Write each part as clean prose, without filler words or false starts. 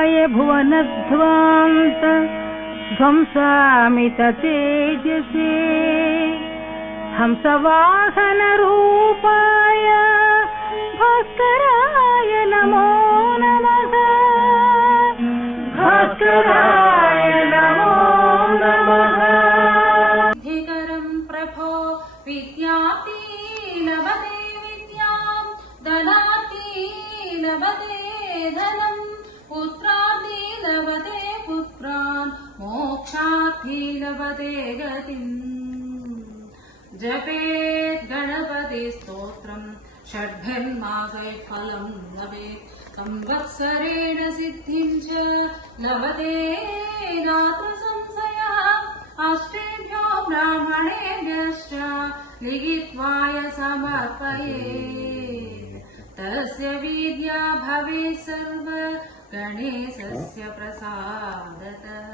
रूपाय भुवनध्वान्त ध्वंसामित तेजसे हंसवाहन रूपाय भास्कराय नमो नमः। भास्कराय नमो नमः। धिकरं प्रभो विद्यार्थी लभते विद्यां धनार्थी लभते धनं पुत्रार्थी लभते पुत्रान् मोक्षार्थी लभते गतिम्। जपेत् गणपति स्तोत्रं षड्भिर्मासैः फलं लभेत् संवत्सरेण सिद्धिं च लभते नात्र संशयः। अष्टेभ्यो ब्राह्मणेभ्यश्च लिखित्वाय समर्पयेत् तस्य विद्या भवेत् सर्व गणेशस्य प्रसादतः।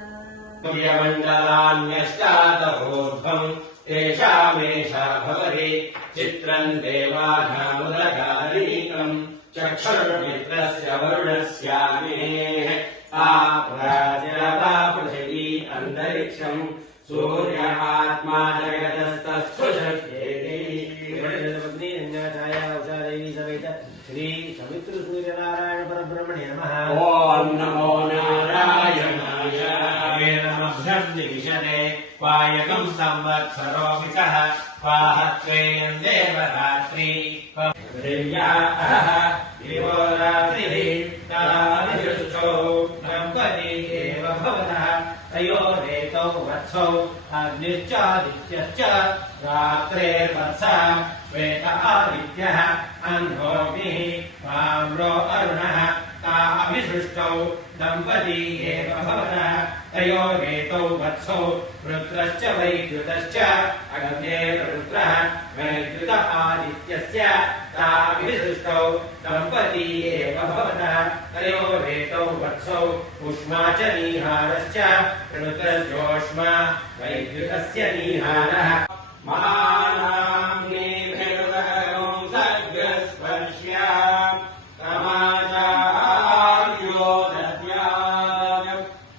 सूर्यमण्डलान्यष्टादशोर्ध्वम् तेषामेषा भवति चित्रम् देवानामुदगारीकम् चक्षुर्मित्रस्य वरुणस्यामेः आपराजला पृथिवी अन्तरिक्षम् सूर्य आत्मा जगतस्तस्पृशत्येति। श्री सवितृ सूर्यनारायण परब्रह्मणे नमः। ओम नमो नारायणाय वेदमभ्यर्दिविशते वायकम् संवत्सरोऽमितः स्वाहत्वेयम् देवरात्रि देवो रात्रिः तादृशो दम्पती एव भवतः तयोरेतौ वत्सौ अग्निश्चादित्यश्च रात्रेर्वत्सः श्वेत आदित्यः अन्धोऽग्निः ताम्रो अरुणः ता अभिसृष्टौ दम्पती एव भवतः तयोरेतौ वत्सौ रुद्रश्च वैद्युतश्च अग्नेर्रुद्रः वैद्युत आदित्यस्य ताभिसृष्टौ दम्पती एव भवतः तयोरेतौ वत्सौ उष्मा च नीहारश्च रुद्रजोष्मा वैद्युतस्य नीहारः महानाम्नीभिर्वरं सर्गस्पर्श्या समाचार्यो दद्यात्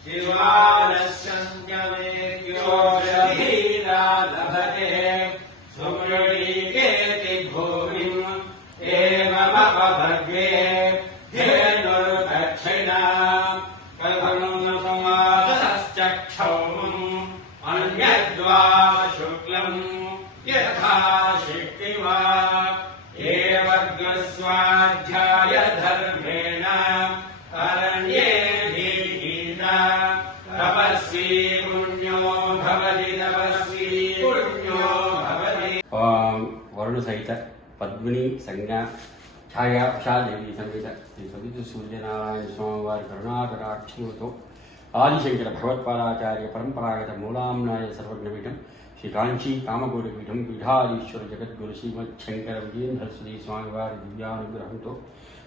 शिवानश्चन्द्यमेभ्यो शरीरा लभते सुमृळीकेति भूमिम् एवमपभर्गे धेनुर्दक्षिणा कथम् समादश्चक्षौम् अन्यद्वा शुक्लम् यथा शक्तिवा एवग्स्वाध्याय धर्मेण अरण्ये धीहीता तपस्वी पुण्यो भवति तपस्वी पुण्यो भवति। वरुण सहित पद्मिनी संज्ञा छाया उषादेवी समेत श्री सवितृ सूर्यनारायण स्वामी वारि करुणाकटाक्षयोतो आदिशंकर भगवत्पादाचार्य परंपरागत मूलाम्नाय सर्वज्ञपीठं श्री कांची कामकोटिपीठं पीठाधीश्वर जगद्गुरु श्रीमच्छंकर विजयेंद्र सरस्वती स्वामी वाరి దివ్యానుగ్రహంతో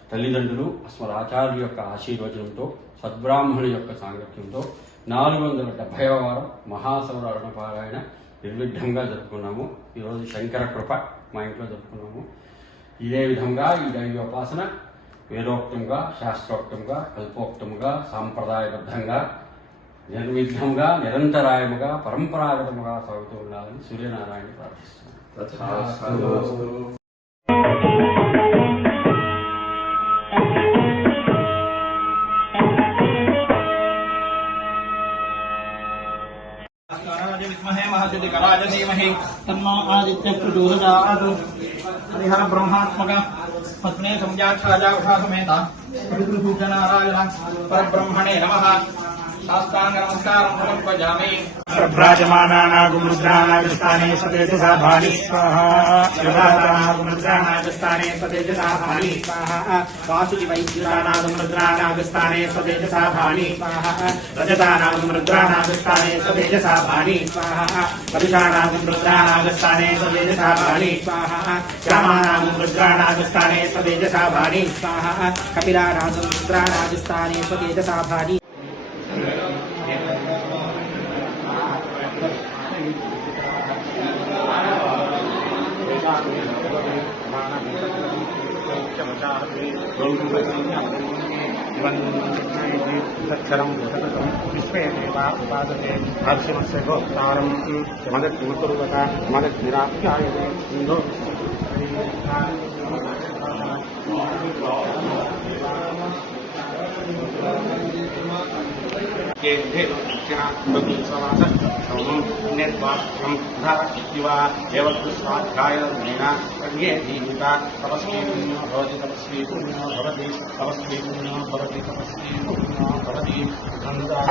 తల్లిదండ్రులు అస్మదాచార్య యొక్క ఆశీర్వచనంతో సద్బ్రాహ్మణు యొక్క సాంగత్యంతో 470వ వారం మహాసౌరారణ పారాయణ నిర్విఘ్నంగా జరుపుకున్నాము. ఈరోజు శంకర కృప మా ఇంట్లో జరుపుకున్నాము. ఇదే విధంగా ఈ దైవోపాసన వేదోక్తంగా శాస్త్రోక్తంగా కల్పోక్తంగా సాంప్రదాయబద్ధంగా నిర్విఘ్నంగా నిరంతరాయముగా పరంపరాగతముగా సాగుతూ ఉండాలని సూర్యనారాయణ ప్రార్థిస్తున్నాను. विद्महे महासिद्धिकराय धीमहि तन्नो आदित्यः प्रचोदयात्। हरिहर ब्रह्मात्मक पत्नी संज्ञाच्छाया उषा समेत सूर्यनारायण परब्रह्मणे नमः। साष्टांग नमस्कारं समर्पयामि। प्रभ्राजमानानागुमुद्रानागस्ताने सतेजसा भानि स्वाहा। प्रभ्राजमानागुमुद्रानागस्ताने सतेजसा भानि स्वाहा। वासुदेवैद्युरानागुमुद्रानागस्ताने सतेजसा भानि स्वाहा। रजतानागुमुद्रानागस्ताने सतेजसा भानि स्वाहा। कलुषानागुमुद्रानागस्ताने सतेजसा भानि स्वाहा। श्यामानागुमुद्रानागस्ताने सतेजसा भानि स्वाहा। कपिलानागुमुद्रानागस्ताने सतेजसा भानि One तक्षरं भूतकृतं विश्वे देवा उपासते हर्षमस्य गोप्तारं मदग्निमुकुर्वत मदग्निराप्यायते इन्दो निर्वाक्यं धावा देवकृष्णाध्यायेन अन्ये जीविता तपस्वी पुण्यो भवति तपस्वी पुण्यो भवति तपस्वी पुण्यो भवति तपस्वी पुण्यो भवति गङ्गा